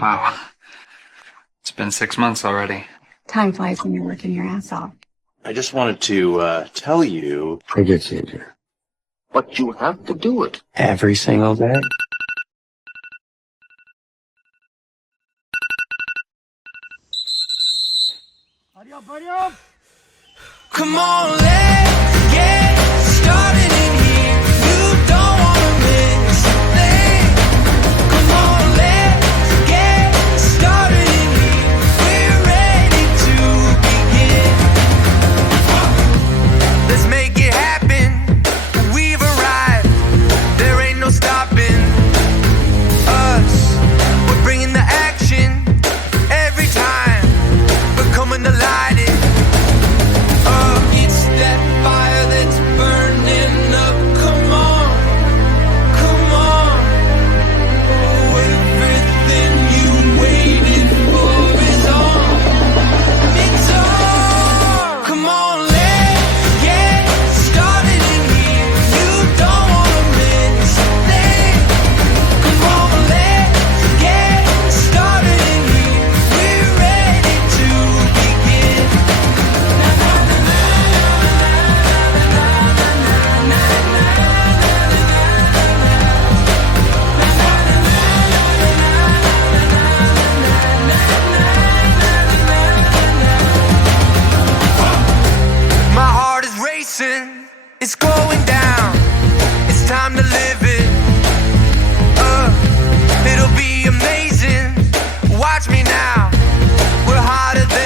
Wow. It's been 6 months already. Time flies when you're working your ass off. I just wanted to tell you... I get you, dear. But you have to do it. Every single day. Come on, let's get started in here. You don't wanna miss a thing. Come on, let's get started in here. We're ready to begin. Let's make it happen. We've arrived. There ain't no stopping us. We're bringing the action every time. We're coming to light it. It's that fire that's burning up. Come on, come on. Oh, everything you waited for is on. It's on. Come on, let's get started in here. You don't wanna miss a thing. Come on, let's get started in here. We're ready to begin. My heart is racing, it's going down. It's time to live it. It'll be amazing. Watch me now. We're hotter than